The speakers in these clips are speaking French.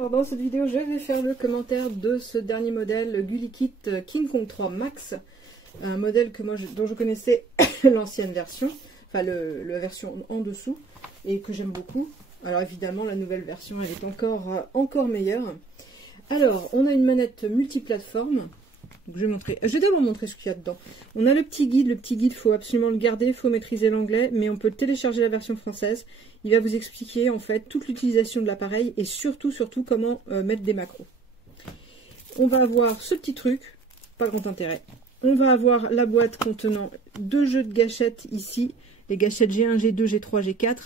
Alors dans cette vidéo, je vais faire le commentaire de ce dernier modèle, le GuliKit King Kong 3 Max. Un modèle que dont je connaissais l'ancienne version, enfin la version en dessous, et que j'aime beaucoup. Alors évidemment, la nouvelle version, elle est encore meilleure. Alors, on a une manette multiplateforme. Donc, je vais d'abord montrer ce qu'il y a dedans. On a le petit guide. Le petit guide, il faut absolument le garder, il faut maîtriser l'anglais, mais on peut télécharger la version française. Il va vous expliquer en fait toute l'utilisation de l'appareil et surtout comment mettre des macros. On va avoir ce petit truc, pas grand intérêt. On va avoir la boîte contenant deux jeux de gâchettes ici, les gâchettes G1, G2, G3, G4.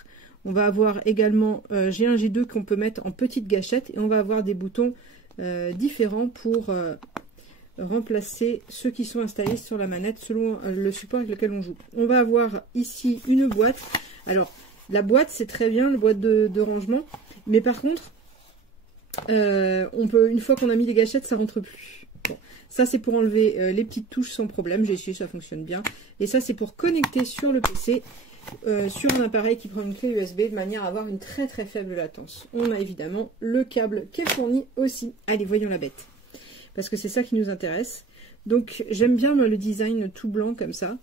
On va avoir également G1, G2 qu'on peut mettre en petites gâchettes et on va avoir des boutons différents pour remplacer ceux qui sont installés sur la manette selon le support avec lequel on joue. On va avoir ici une boîte. Alors, la boîte, c'est très bien, la boîte de rangement, mais par contre, une fois qu'on a mis les gâchettes, ça rentre plus. Bon, ça, c'est pour enlever les petites touches sans problème. J'ai essayé, ça fonctionne bien. Et ça, c'est pour connecter sur le PC, sur un appareil qui prend une clé USB de manière à avoir une très faible latence. On a évidemment le câble qui est fourni aussi. Allez, voyons la bête. Parce que c'est ça qui nous intéresse. Donc, j'aime bien le design tout blanc comme ça.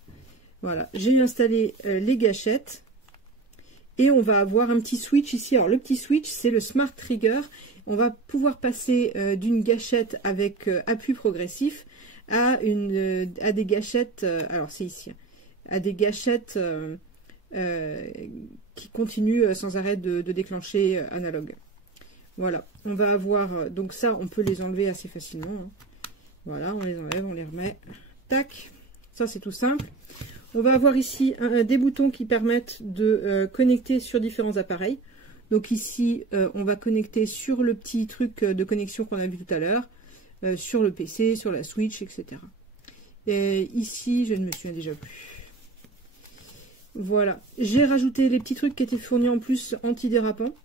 Voilà, j'ai installé les gâchettes. Et on va avoir un petit switch ici. Alors, le petit switch, c'est le Smart Trigger. On va pouvoir passer d'une gâchette avec appui progressif à des gâchettes... alors, c'est ici. À des gâchettes qui continuent sans arrêt de déclencher analogue. Voilà. On va avoir... donc ça, on peut les enlever assez facilement. Hein. Voilà, on les enlève, on les remet. Tac. Ça, c'est tout simple. On va avoir ici des boutons qui permettent de connecter sur différents appareils. Donc ici, on va connecter sur le petit truc de connexion qu'on a vu tout à l'heure, sur le PC, sur la Switch, etc. Et ici, je ne me souviens déjà plus. Voilà. J'ai rajouté les petits trucs qui étaient fournis en plus antidérapants.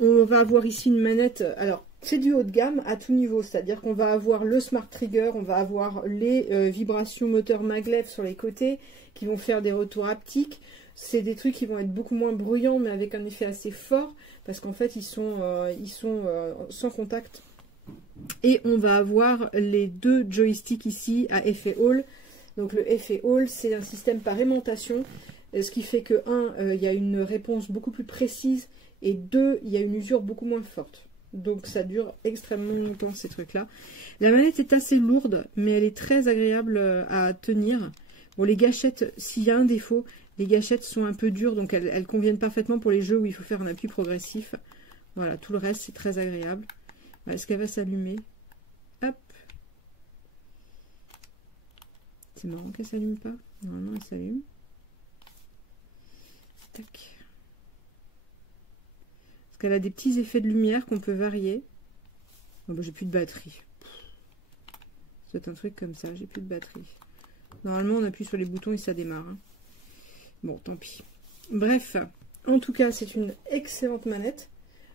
On va avoir ici une manette... alors, c'est du haut de gamme à tout niveau, c'est-à-dire qu'on va avoir le Smart Trigger, on va avoir les vibrations moteurs maglev sur les côtés qui vont faire des retours haptiques. C'est des trucs qui vont être beaucoup moins bruyants mais avec un effet assez fort parce qu'en fait ils sont sans contact. Et on va avoir les deux joysticks ici à effet Hall. Donc le effet Hall, c'est un système par aimantation, ce qui fait que il y a une réponse beaucoup plus précise et 2, il y a une usure beaucoup moins forte. Donc ça dure extrêmement longtemps ces trucs-là. La manette est assez lourde, mais elle est très agréable à tenir. Bon, les gâchettes, s'il y a un défaut, les gâchettes sont un peu dures, donc elles conviennent parfaitement pour les jeux où il faut faire un appui progressif. Voilà, tout le reste c'est très agréable. Est-ce qu'elle va s'allumer? Hop. C'est marrant qu'elle s'allume pas. Normalement elle s'allume. Tac. Qu'elle a des petits effets de lumière qu'on peut varier. Oh bah, j'ai plus de batterie. C'est un truc comme ça, j'ai plus de batterie. Normalement, on appuie sur les boutons et ça démarre. Hein. Bon, tant pis. Bref, en tout cas, c'est une excellente manette.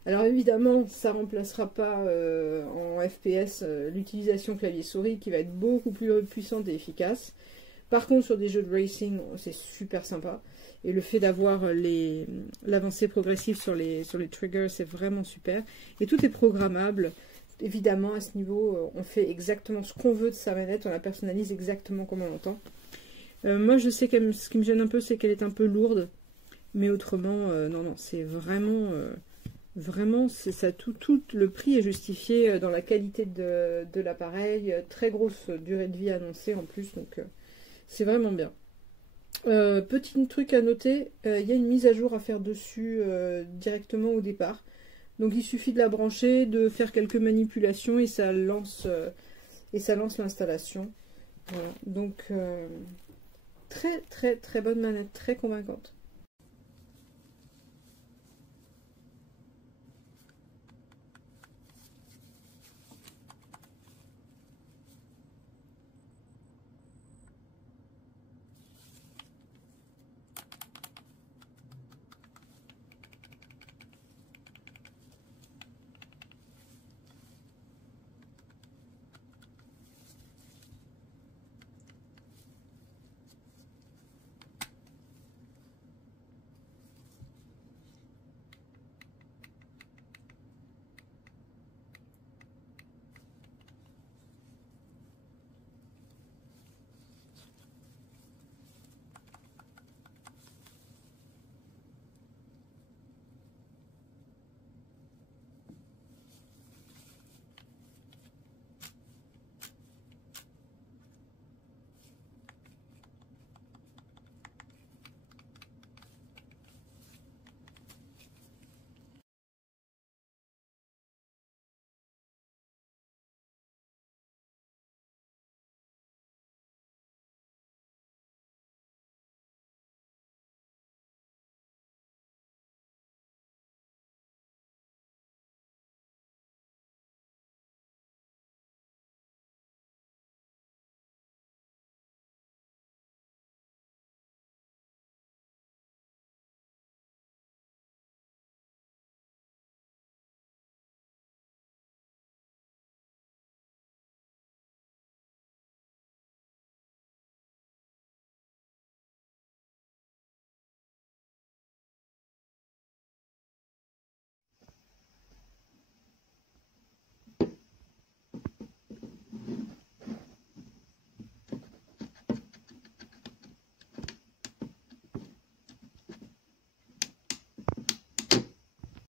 Alors évidemment, ça ne remplacera pas en FPS l'utilisation clavier-souris qui va être beaucoup plus puissante et efficace. Par contre, sur des jeux de racing, c'est super sympa. Et le fait d'avoir l'avancée progressive sur les triggers, c'est vraiment super. Et tout est programmable. Évidemment, à ce niveau, on fait exactement ce qu'on veut de sa manette. On la personnalise exactement comme on l'entend. Moi, je sais que ce qui me gêne un peu, c'est qu'elle est un peu lourde. Mais autrement, non, c'est vraiment... vraiment, c'est ça. Tout le prix est justifié dans la qualité de l'appareil. Très grosse durée de vie annoncée en plus. Donc, c'est vraiment bien. Petit truc à noter, il y a une mise à jour à faire dessus directement au départ. Donc il suffit de la brancher, de faire quelques manipulations et ça lance l'installation. Voilà. Donc très bonne manette, très convaincante.